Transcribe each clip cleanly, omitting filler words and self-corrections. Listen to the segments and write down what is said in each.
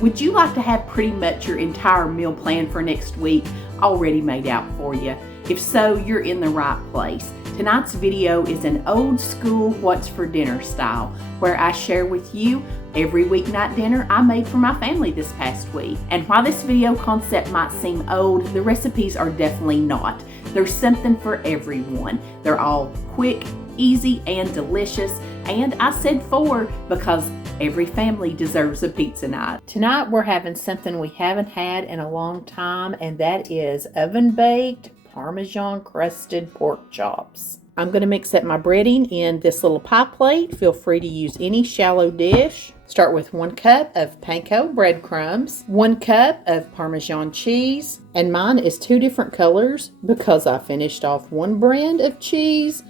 Would you like to have pretty much your entire meal plan for next week already made out for you? If so, you're in the right place. Tonight's video is an old school what's for dinner style, where I share with you every weeknight dinner I made for my family this past week. And while this video concept might seem old, the recipes are definitely not. There's something for everyone. They're all quick, easy, and delicious. And I said 4 because every family deserves a pizza night. Tonight we're having something we haven't had in a long time, and that is oven-baked Parmesan crusted pork chops. I'm going to mix up my breading in this little pie plate. Feel free to use any shallow dish. Start with 1 cup of panko breadcrumbs, 1 cup of Parmesan cheese, and mine is 2 different colors because I finished off 1 brand of cheese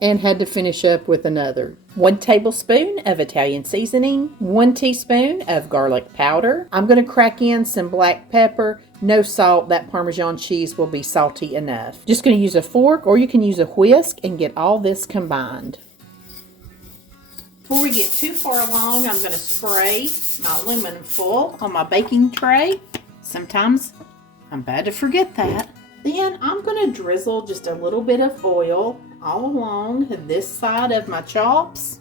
and had to finish up with another. 1 tablespoon of Italian seasoning, 1 teaspoon of garlic powder. I'm going to crack in some black pepper, no salt. That Parmesan cheese will be salty enough. Just going to use a fork, or you can use a whisk and get all this combined. Before we get too far along, I'm going to spray my aluminum foil on my baking tray. Sometimes I'm bad to forget that. Then I'm going to drizzle just a little bit of oil all along this side of my chops.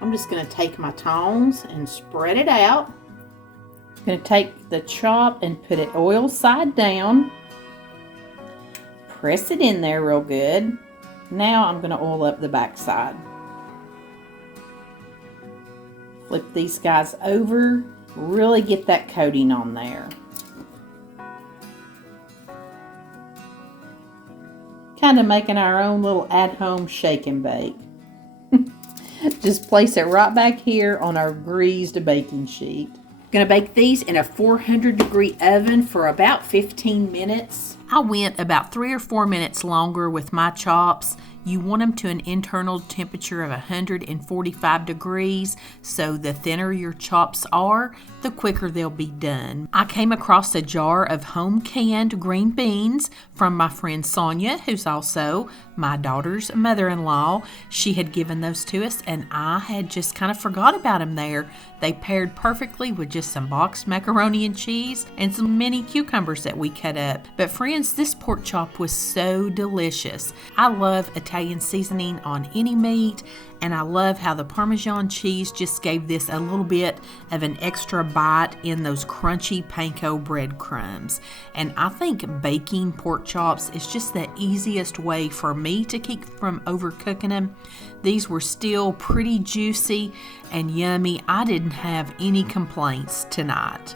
I'm just going to take my tongs and spread it out. I'm going to take the chop and put it oil side down. Press it in there real good. Now I'm going to oil up the back side. Flip these guys over. Really get that coating on there. Kind of making our own little at-home shake and bake. Just place it right back here on our greased baking sheet. Gonna bake these in a 400-degree oven for about 15 minutes. I went about 3 or 4 minutes longer with my chops. You want them to an internal temperature of 145 degrees, so the thinner your chops are, the quicker they'll be done. I came across a jar of home canned green beans from my friend Sonia, who's also my daughter's mother-in-law. She had given those to us, and I had just kind of forgot about them there. They paired perfectly with just some boxed macaroni and cheese and some mini cucumbers that we cut up. But friends, this pork chop was so delicious. I love Italian seasoning on any meat, and I love how the Parmesan cheese just gave this a little bit of an extra bite in those crunchy panko breadcrumbs. And I think baking pork chops is just the easiest way for me to keep from overcooking them. These were still pretty juicy and yummy. I didn't have any complaints tonight.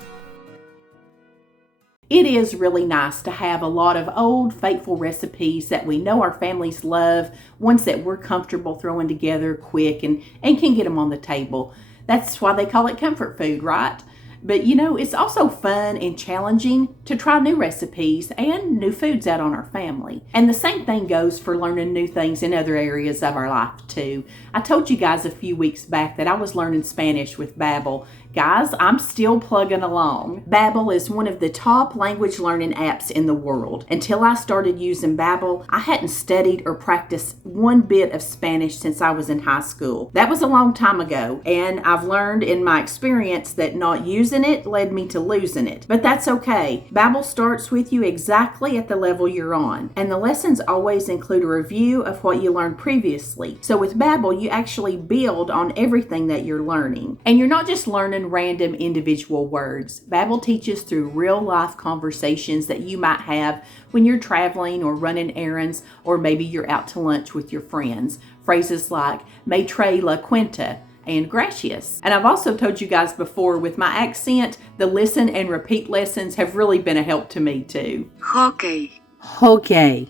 It is really nice to have a lot of old, faithful recipes that we know our families love, ones that we're comfortable throwing together quick and can get them on the table. That's why they call it comfort food, right? But you know, it's also fun and challenging to try new recipes and new foods out on our family. And the same thing goes for learning new things in other areas of our life too. I told you guys a few weeks back that I was learning Spanish with Babbel. Guys, I'm still plugging along. Babbel is one of the top language learning apps in the world. Until I started using Babbel, I hadn't studied or practiced one bit of Spanish since I was in high school. That was a long time ago, and I've learned in my experience that not using it led me to losing it. But that's okay. Babbel starts with you exactly at the level you're on, and the lessons always include a review of what you learned previously. So with Babbel, you actually build on everything that you're learning. And you're not just learning random individual words. Babbel teaches through real life conversations that you might have when you're traveling or running errands, or maybe you're out to lunch with your friends. Phrases like "me trae la cuenta" and "gracias." And I've also told you guys before, with my accent, the listen and repeat lessons have really been a help to me too. Hockey. Okay.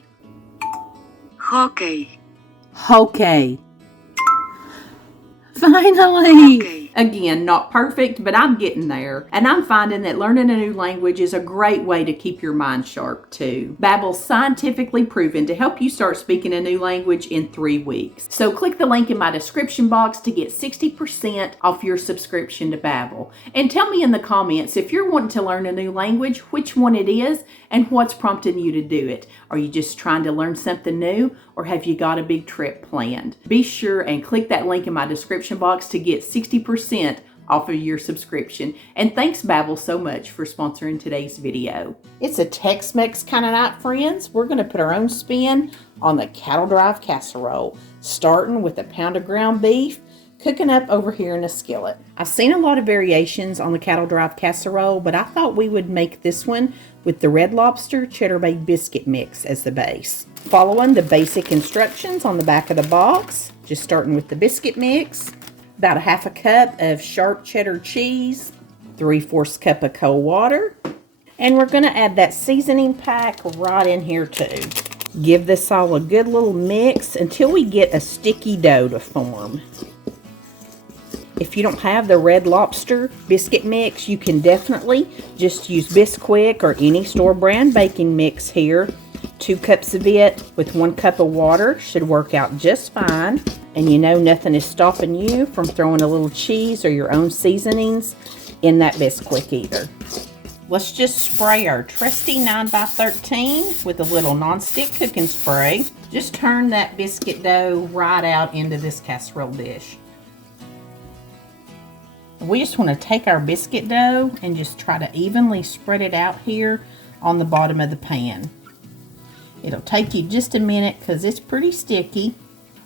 Hockey. Okay. Finally! Okay. Again, not perfect, but I'm getting there. And I'm finding that learning a new language is a great way to keep your mind sharp too. Babbel's scientifically proven to help you start speaking a new language in 3 weeks. So click the link in my description box to get 60% off your subscription to Babbel. And tell me in the comments if you're wanting to learn a new language, which one it is, and what's prompting you to do it. Are you just trying to learn something new, or have you got a big trip planned? Be sure and click that link in my description box to get 60% off of your subscription. And thanks, Babbel, so much for sponsoring today's video. It's a Tex-Mex kind of night, friends. We're going to put our own spin on the cattle drive casserole, starting with a pound of ground beef, cooking up over here in a skillet. I've seen a lot of variations on the cattle drive casserole, but I thought we would make this one with the Red Lobster Cheddar Bay biscuit mix as the base. Following the basic instructions on the back of the box, just starting with the biscuit mix, about a half a cup of sharp cheddar cheese, 3/4 cup of cold water, and we're going to add that seasoning pack right in here too. Give this all a good little mix until we get a sticky dough to form. If you don't have the Red Lobster biscuit mix, you can definitely just use Biscuit or any store brand baking mix here. 2 cups of it with 1 cup of water should work out just fine. And you know nothing is stopping you from throwing a little cheese or your own seasonings in that Biscuit either. Let's just spray our trusty 9x13 with a little nonstick cooking spray. Just turn that biscuit dough right out into this casserole dish. We just want to take our biscuit dough and just try to evenly spread it out here on the bottom of the pan. It'll take you just a minute because it's pretty sticky.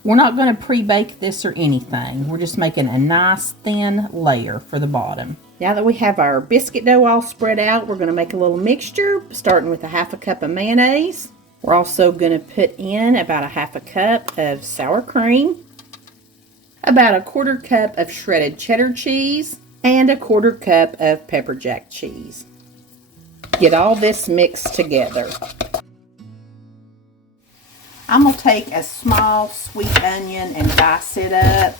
We're not going to pre-bake this or anything. We're just making a nice thin layer for the bottom. Now that we have our biscuit dough all spread out, we're going to make a little mixture, starting with a half a cup of mayonnaise. We're also going to put in about a half a cup of sour cream, about a 1/4 cup of shredded cheddar cheese, and a 1/4 cup of pepper jack cheese. Get all this mixed together. I'm going to take a small sweet onion and dice it up.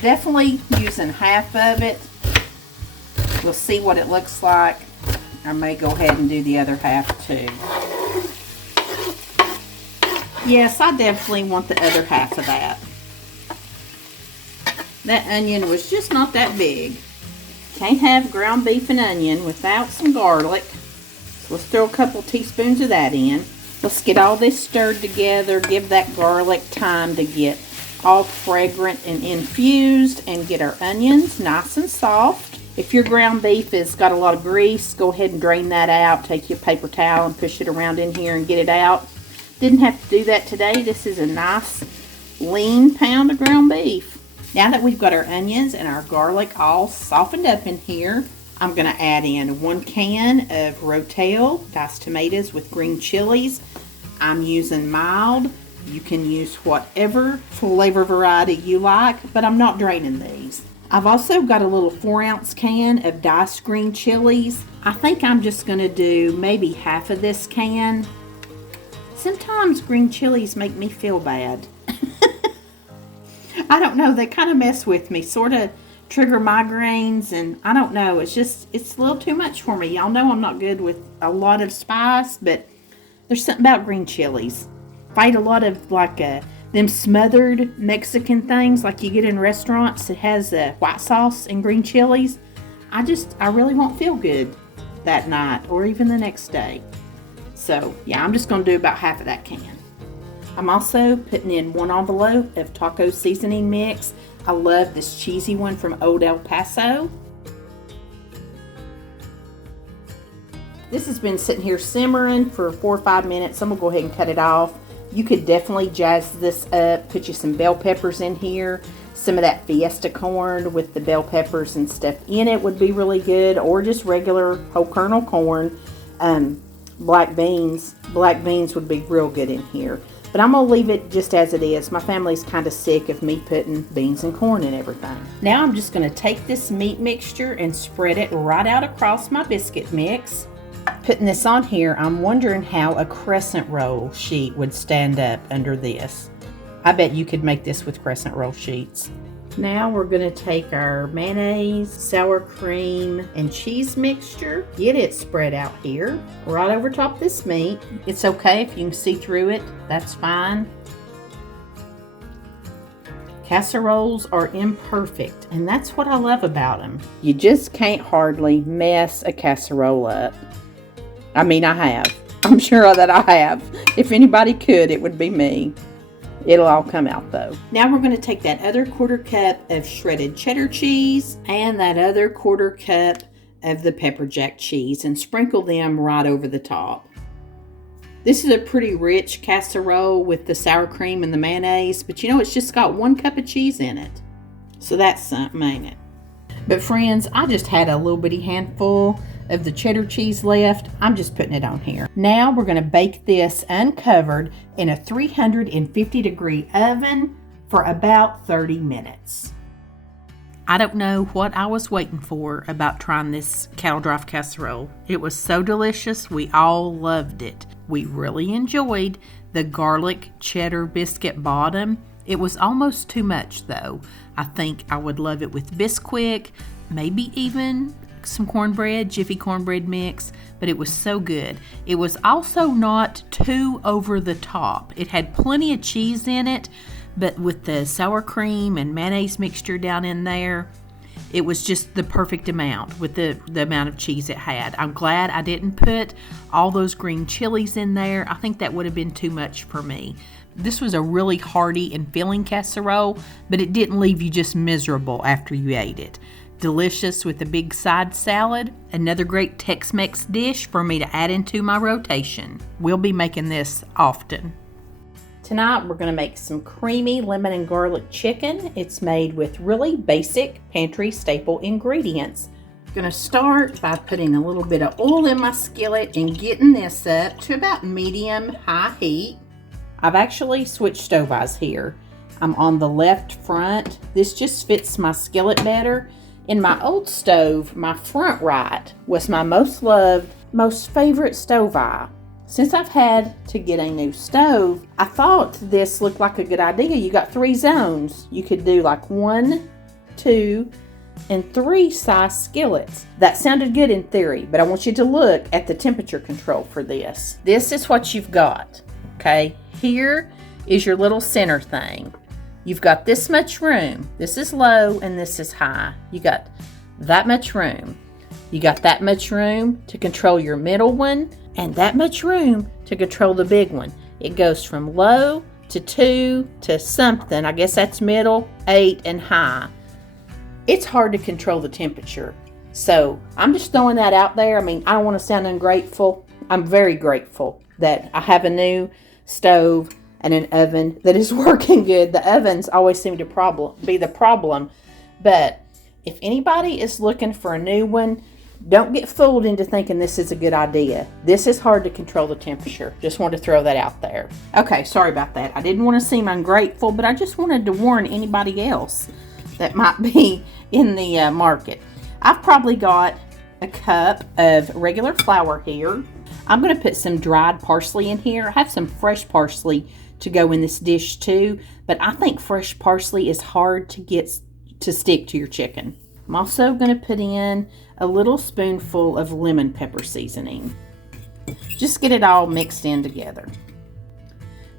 Definitely using half of it. We'll see what it looks like. I may go ahead and do the other half too. Yes, I definitely want the other half of that. That onion was just not that big. Can't have ground beef and onion without some garlic. So let's throw a couple teaspoons of that in. Let's get all this stirred together. Give that garlic time to get all fragrant and infused, and get our onions nice and soft. If your ground beef has got a lot of grease, go ahead and drain that out. Take your paper towel and push it around in here and get it out. Didn't have to do that today. This is a nice lean pound of ground beef. Now that we've got our onions and our garlic all softened up in here, I'm going to add in 1 can of Rotel diced tomatoes with green chilies. I'm using mild. You can use whatever flavor variety you like, but I'm not draining these. I've also got a little 4-ounce can of diced green chilies. I think I'm just going to do maybe half of this can. Sometimes green chilies make me feel bad. I don't know, they kind of mess with me, sort of trigger migraines, and I don't know, it's a little too much for me. Y'all know I'm not good with a lot of spice, but there's something about green chilies. If I eat a lot of like them smothered Mexican things like you get in restaurants that has white sauce and green chilies, I really won't feel good that night or even the next day. So yeah, I'm just going to do about half of that can. I'm also putting in 1 envelope of taco seasoning mix. I love this cheesy one from Old El Paso. This has been sitting here simmering for 4 or 5 minutes. I'm going to go ahead and cut it off. You could definitely jazz this up, put you some bell peppers in here. Some of that Fiesta corn with the bell peppers and stuff in it would be really good, or just regular whole kernel corn. Black beans would be real good in here. But I'm going to leave it just as it is. My family's kind of sick of me putting beans and corn in everything. Now I'm just going to take this meat mixture and spread it right out across my biscuit mix. Putting this on here, I'm wondering how a crescent roll sheet would stand up under this. I bet you could make this with crescent roll sheets. Now we're going to take our mayonnaise, sour cream, and cheese mixture. Get it spread out here, right over top this meat. It's okay if you can see through it, that's fine. Casseroles are imperfect, and that's what I love about them. You just can't hardly mess a casserole up. I mean, I have. I'm sure that I have. If anybody could, it would be me. It'll all come out though. Now we're going to take that other 1/4 cup of shredded cheddar cheese and that other 1/4 cup of the pepper jack cheese and sprinkle them right over the top. This is a pretty rich casserole with the sour cream and the mayonnaise, but you know, it's just got 1 cup of cheese in it. So that's something, ain't it? But friends, I just had a little bitty handful of the cheddar cheese left. I'm just putting it on here. Now we're going to bake this uncovered in a 350-degree oven for about 30 minutes. I don't know what I was waiting for about trying this cattle drive casserole. It was so delicious. We all loved it. We really enjoyed the garlic cheddar biscuit bottom. It was almost too much though. I think I would love it with Biscuit, maybe even some cornbread, Jiffy cornbread mix, but it was so good. It was also not too over the top. It had plenty of cheese in it, but with the sour cream and mayonnaise mixture down in there, it was just the perfect amount with the amount of cheese it had. I'm glad I didn't put all those green chilies in there. I think that would have been too much for me. This was a really hearty and filling casserole, but it didn't leave you just miserable after you ate it. Delicious with a big side salad. Another great Tex-Mex dish for me to add into my rotation. We'll be making this often. Tonight we're going to make some creamy lemon and garlic chicken. It's made with really basic pantry staple ingredients. I'm going to start by putting a little bit of oil in my skillet and getting this up to about medium-high heat. I've actually switched stove eyes here. I'm on the left front. This just fits my skillet better. In my old stove, my front right was my most loved, most favorite stove eye. Since I've had to get a new stove, I thought this looked like a good idea. You got 3 zones. You could do like 1, 2, and 3 size skillets. That sounded good in theory, but I want you to look at the temperature control for this. This is what you've got, okay? Here is your little center thing. You've got this much room. This is low and this is high. You got that much room. You got that much room to control your middle one and that much room to control the big one. It goes from low to 2 to something. I guess that's middle, 8, and high. It's hard to control the temperature. So I'm just throwing that out there. I mean, I don't want to sound ungrateful. I'm very grateful that I have a new stove and an oven that is working good. The ovens always seem to be the problem. But if anybody is looking for a new one, don't get fooled into thinking this is a good idea. This is hard to control the temperature. Just wanted to throw that out there. Okay, sorry about that. I didn't want to seem ungrateful, but I just wanted to warn anybody else that might be in the market. I've probably got a cup of regular flour here. I'm going to put some dried parsley in here. I have some fresh parsley to go in this dish too, but I think fresh parsley is hard to get to stick to your chicken. I'm also going to put in a little spoonful of lemon pepper seasoning. Just get it all mixed in together.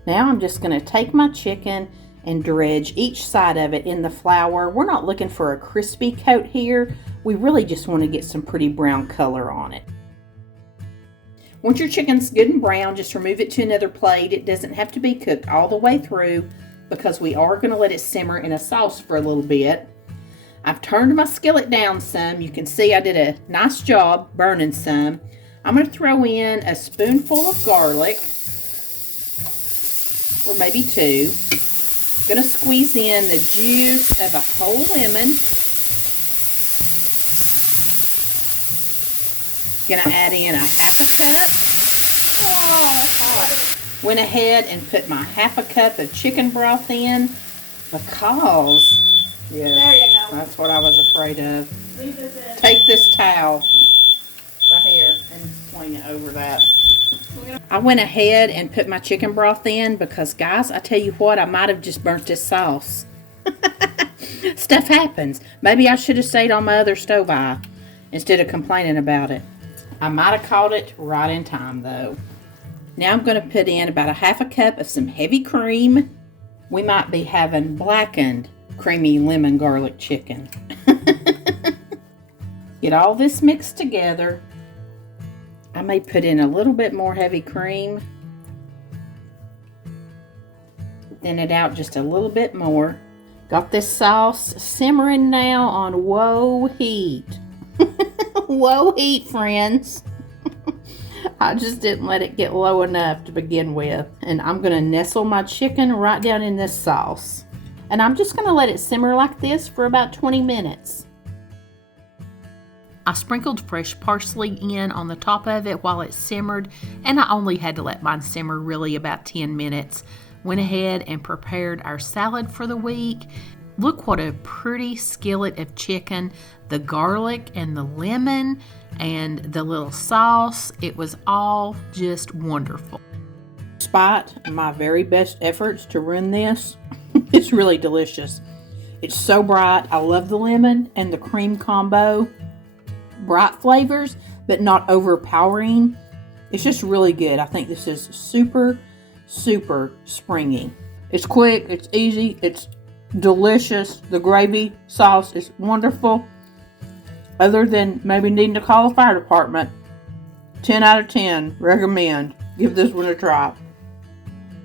Now I'm just going to take my chicken and dredge each side of it in the flour. We're not looking for a crispy coat here. We really just want to get some pretty brown color on it. Once your chicken's good and brown, just remove it to another plate. It doesn't have to be cooked all the way through because we are going to let it simmer in a sauce for a little bit. I've turned my skillet down some. You can see I did a nice job burning some. I'm going to throw in a spoonful of garlic, or maybe 2. I'm going to squeeze in the juice of a whole lemon. Going to add in a 1/2 cup. Went ahead and put my 1/2 cup of chicken broth in because, yeah, there you go. That's what I was afraid of. Take this towel right here and swing it over that. I went ahead and put my chicken broth in because, guys, I tell you what, I might have just burnt this sauce. Stuff happens. Maybe I should have stayed on my other stove eye instead of complaining about it. I might have caught it right in time, though. Now I'm going to put in about a 1/2 cup of some heavy cream. We might be having blackened creamy lemon garlic chicken. Get all this mixed together. I may put in a little bit more heavy cream. Thin it out just a little bit more. Got this sauce simmering now on low heat. Low heat, friends. I just didn't let it get low enough to begin with. And I'm going to nestle my chicken right down in this sauce. And I'm just going to let it simmer like this for about 20 minutes. I sprinkled fresh parsley in on the top of it while it simmered, and I only had to let mine simmer really about 10 minutes. Went ahead and prepared our salad for the week. Look what a pretty skillet of chicken. The garlic and the lemon and the little sauce. It was all just wonderful. Despite my very best efforts to ruin this, it's really delicious. It's so bright. I love the lemon and the cream combo. Bright flavors, but not overpowering. It's just really good. I think this is super, super springy. It's quick, it's easy, it's delicious. The gravy sauce is wonderful. Other than maybe needing to call the fire department, 10 out of 10, recommend. Give this one a try.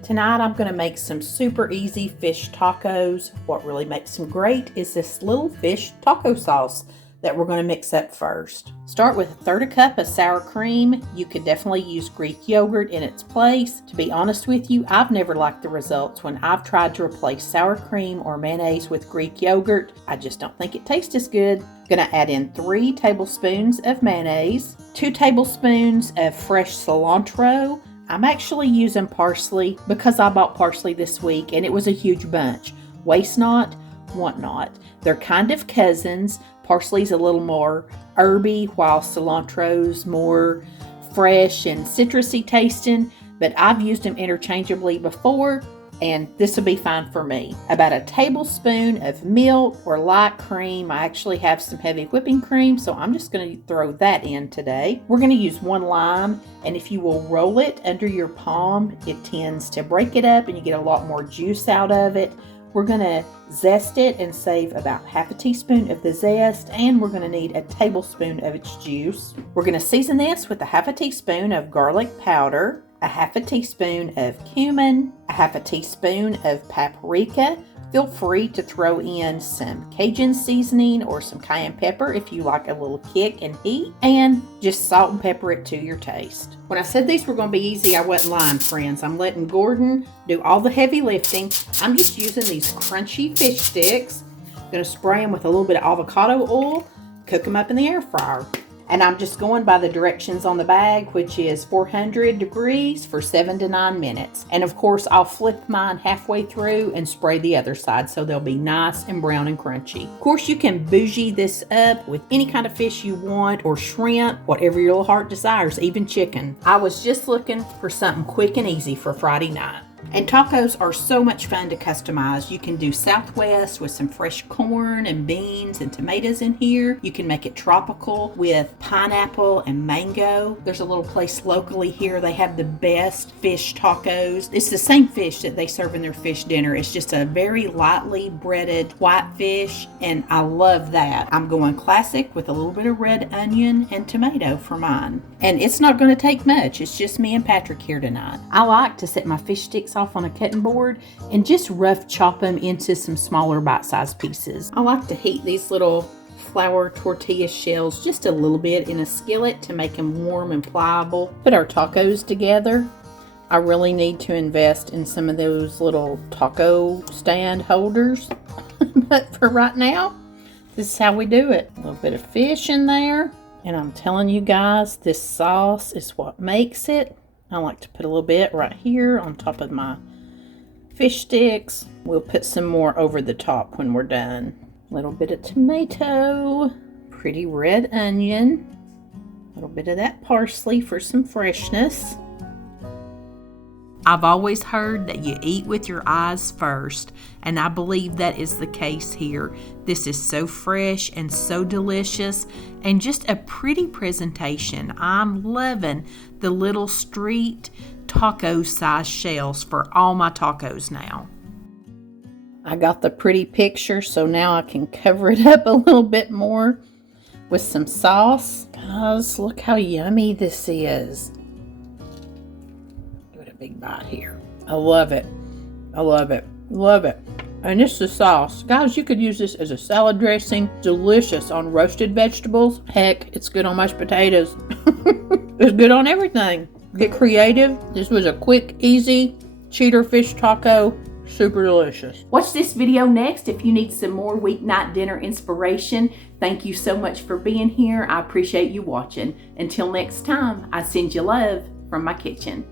Tonight I'm going to make some super easy fish tacos. What really makes them great is this little fish taco sauce that we're going to mix up first. Start with 1/3 cup of sour cream. You could definitely use Greek yogurt in its place. To be honest with you, I've never liked the results when I've tried to replace sour cream or mayonnaise with Greek yogurt. I just don't think it tastes as good. Gonna add in 3 tablespoons of mayonnaise, 2 tablespoons of fresh cilantro. I'm actually using parsley because I bought parsley this week and it was a huge bunch. Waste not, want not. They're kind of cousins. Parsley's a little more herby, while cilantro's more fresh and citrusy tasting, but I've used them interchangeably before, and this will be fine for me. About a tablespoon of milk or light cream. I actually have some heavy whipping cream, so I'm just going to throw that in today. We're going to use 1 lime, and if you will roll it under your palm, it tends to break it up and you get a lot more juice out of it. We're going to zest it and save about 1/2 teaspoon of the zest, and we're going to need a tablespoon of its juice. We're going to season this with a 1/2 teaspoon of garlic powder, a 1/2 teaspoon of cumin, a 1/2 teaspoon of paprika. Feel free to throw in some Cajun seasoning or some cayenne pepper if you like a little kick and heat, and just salt and pepper it to your taste. When I said these were going to be easy, I wasn't lying, friends. I'm letting Gordon do all the heavy lifting. I'm just using these crunchy fish sticks. I'm going to spray them with a little bit of avocado oil, cook them up in the air fryer. And I'm just going by the directions on the bag, which is 400 degrees for 7 to 9 minutes. And of course, I'll flip mine halfway through and spray the other side so they'll be nice and brown and crunchy. Of course, you can bougie this up with any kind of fish you want, or shrimp, whatever your little heart desires, even chicken. I was just looking for something quick and easy for Friday night. And tacos are so much fun to customize. You can do Southwest with some fresh corn and beans and tomatoes in here. You can make it tropical with pineapple and mango. There's a little place locally here. They have the best fish tacos. It's the same fish that they serve in their fish dinner. It's just a very lightly breaded white fish, and I love that. I'm going classic with a little bit of red onion and tomato for mine. And it's not going to take much. It's just me and Patrick here tonight. I like to set my fish sticks off on a cutting board and just rough chop them into some smaller bite-sized pieces. I like to heat these little flour tortilla shells just a little bit in a skillet to make them warm and pliable. Put our tacos together. I really need to invest in some of those little taco stand holders. But for right now, this is how we do it. A little bit of fish in there. And I'm telling you guys, this sauce is what makes it. I like to put a little bit right here on top of my fish sticks. We'll put some more over the top when we're done. A little bit of tomato, pretty red onion, a little bit of that parsley for some freshness. I've always heard that you eat with your eyes first, and I believe that is the case here. This is so fresh and so delicious, and just a pretty presentation. I'm loving the little street taco size shells for all my tacos now. I got the pretty picture, so now I can cover it up a little bit more with some sauce. Guys, look how yummy this is. Give it a big bite here. I love it. I love it. Love it. And it's the sauce. Guys, you could use this as a salad dressing. Delicious on roasted vegetables. Heck, it's good on mashed potatoes. It's good on everything. Get creative. This was a quick, easy cheater fish taco. Super delicious. Watch this video next if you need some more weeknight dinner inspiration. Thank you so much for being here. I appreciate you watching. Until next time, I send you love from my kitchen.